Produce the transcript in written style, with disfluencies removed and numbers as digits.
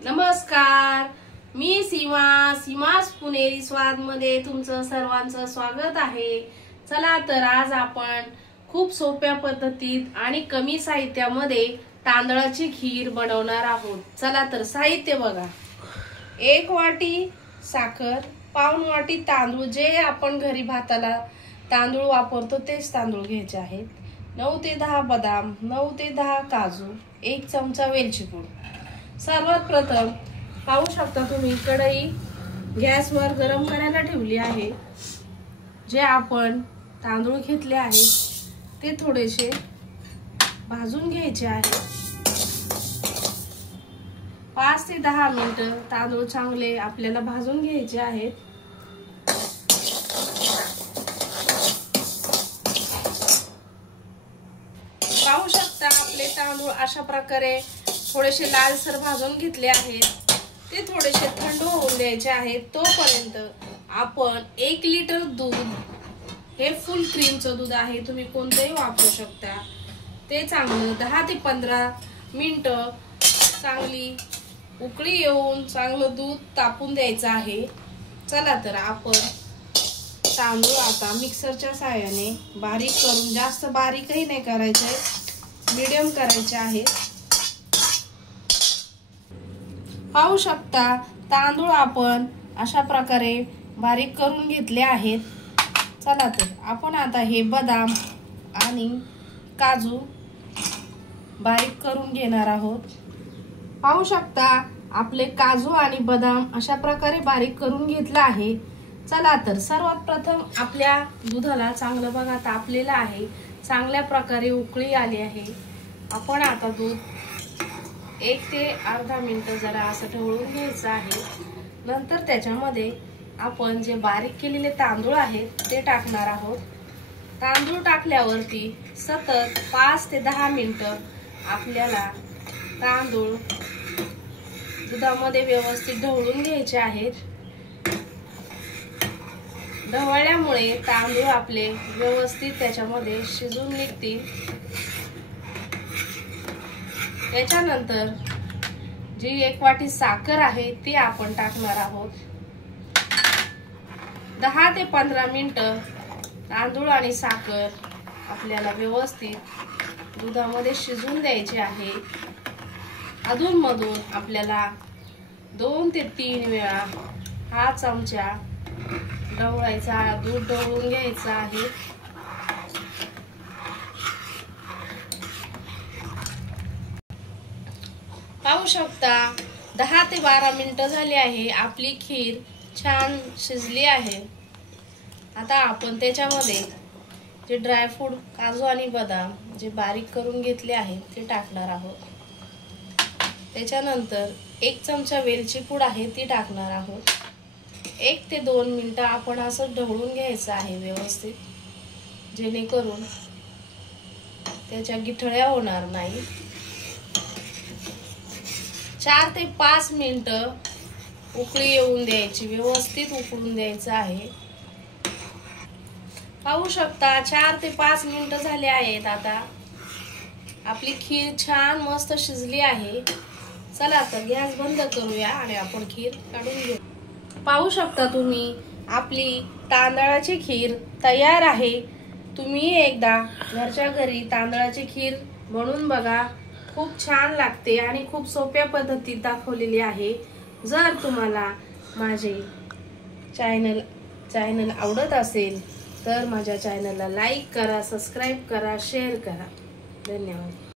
नमस्कार, मी सीमास पुणेरी स्वाद मध्ये तुमचं सर्वांचं स्वागत आहे। चला तर आज आपण खूप सोप्या पद्धतीत आणि कमी साहित्यामध्ये तांदळाची खीर बनवणार आहोत। चला तर साहित्य बघा। 1 वाटी साखर, पाऊण वाटी तांदूळ, जे आपण घरी भाताला तांदूळ वापरतो तेच तांदूळ घ्यायचे आहेत। 9 ते 10 बदाम, 9 ते 10 काजू, 1 चमचा वेलची पूड। सर्वात प्रथम पाहू शकता तुम्ही कढई गॅसवर गरम करायला ठेवली आहे। जे आपण तांदूळ घेतले आहेत ते थोडेसे भाजून घ्यायचे आहे। 5 ते 10 मिनिटे तांदूळ चांगले आपल्याला भाजून घ्यायचे आहेत। पाहू शकता आपले तांदूळ अशा प्रकारे थोडेसे लालसर भाजून घेतले आहेत। ते थोडेसे थंड होऊन द्यायचे आहेत। तोपर्यंत आपण 1 लिटर दूध, हे फुल क्रीमचं दूध आहे, तुम्ही कोणतेही वापरू शकता, ते चांगलं 10 ते 15 मिनिटं चांगली उकळी येऊन चांगलं दूध तापून द्यायचं आहे। चला तर आपण तांदूळ आता मिक्सरच्या साहाय्याने बारीक करून, जास्त बारीकही नाही करायचंय, मीडियम करायचे आहे। पाहू शकता तांदूळ आपण अशा प्रकारे बारीक करून घेतले आहेत। चला तर आपण आता हे बदाम आणि काजू बारीक करून घेणार आहोत। पाहू शकता आपले काजू आणि बदाम अशा प्रकारे बारीक करून घेतला आहे। चला तर सर्वात प्रथम आपल्या दुधाला चांगलं बघा तापलेलं आहे, चांगल्या प्रकारे उकळी आली आहे। आपण आता दूध 1 ते अर्धा मिनिट जरा असं ढवळून घ्यायचं आहे। नंतर त्याच्यामध्ये आपण जे बारीक केलेले तांदूळ आहेत ते टाकणार आहोत। तांदूळ टाकल्यावरती सतत 5 ते 10 मिनिटं आपल्याला तांदूळ दुधामध्ये व्यवस्थित ढवळून घ्यायचे आहेत। ढवळल्यामुळे तांदूळ आपले व्यवस्थित त्याच्यामध्ये शिजून निघतील। त्याच्यानंतर जी 1 वाटी साखर आहे ती आपण टाकणार आहोत। 10 ते 15 मिनिटं तांदूळ आणि साखर आपल्याला व्यवस्थित दुधामध्ये शिजून द्यायचे आहे। अधून मधून आपल्याला 2 ते 3 वेळा हा चमचा ढवळायचा, दूध ढवळून घ्यायचं आहे। पाहू शकता 10 ते 12 मिनिटं झाली आहे, आपली खीर छान शिजली आहे। आता आपण त्याच्यामध्ये जे ड्रायफ्रूट, काजू आणि बदाम जे बारीक करून घेतले आहेत ते टाकणार आहोत। त्याच्यानंतर 1 चमचा वेलची पूड आहे ती टाकणार आहोत। 1 ते 2 मिनिटं आपण असं ढवळून घ्यायचं आहे व्यवस्थित, जेणेकरून त्याच्या गिठळ्या होणार नाही। 4 ते 5 मिनिटं उकळी येऊन द्यायची, व्यवस्थित उकळून द्यायचं आहे। पाहू शकता 4 ते 5 मिनिटं झाले आहेत। आता आपली खीर छान मस्त शिजली आहे। चला तर गॅस बंद करूया आणि आपण खीर काढून घेऊ। पाहू शकता तुम्ही आपली तांदळाची खीर तयार आहे। तुम्ही एकदा घरच्या घरी तांदळाची खीर बनवून बघा, खूप छान लागते आणि खूप सोप्या पद्धतीत दाखवलेली आहे। जर तुम्हाला माझे चॅनल आवडत असेल तर माझ्या चॅनलला लाईक करा, सबस्क्राईब करा, शेअर करा। धन्यवाद।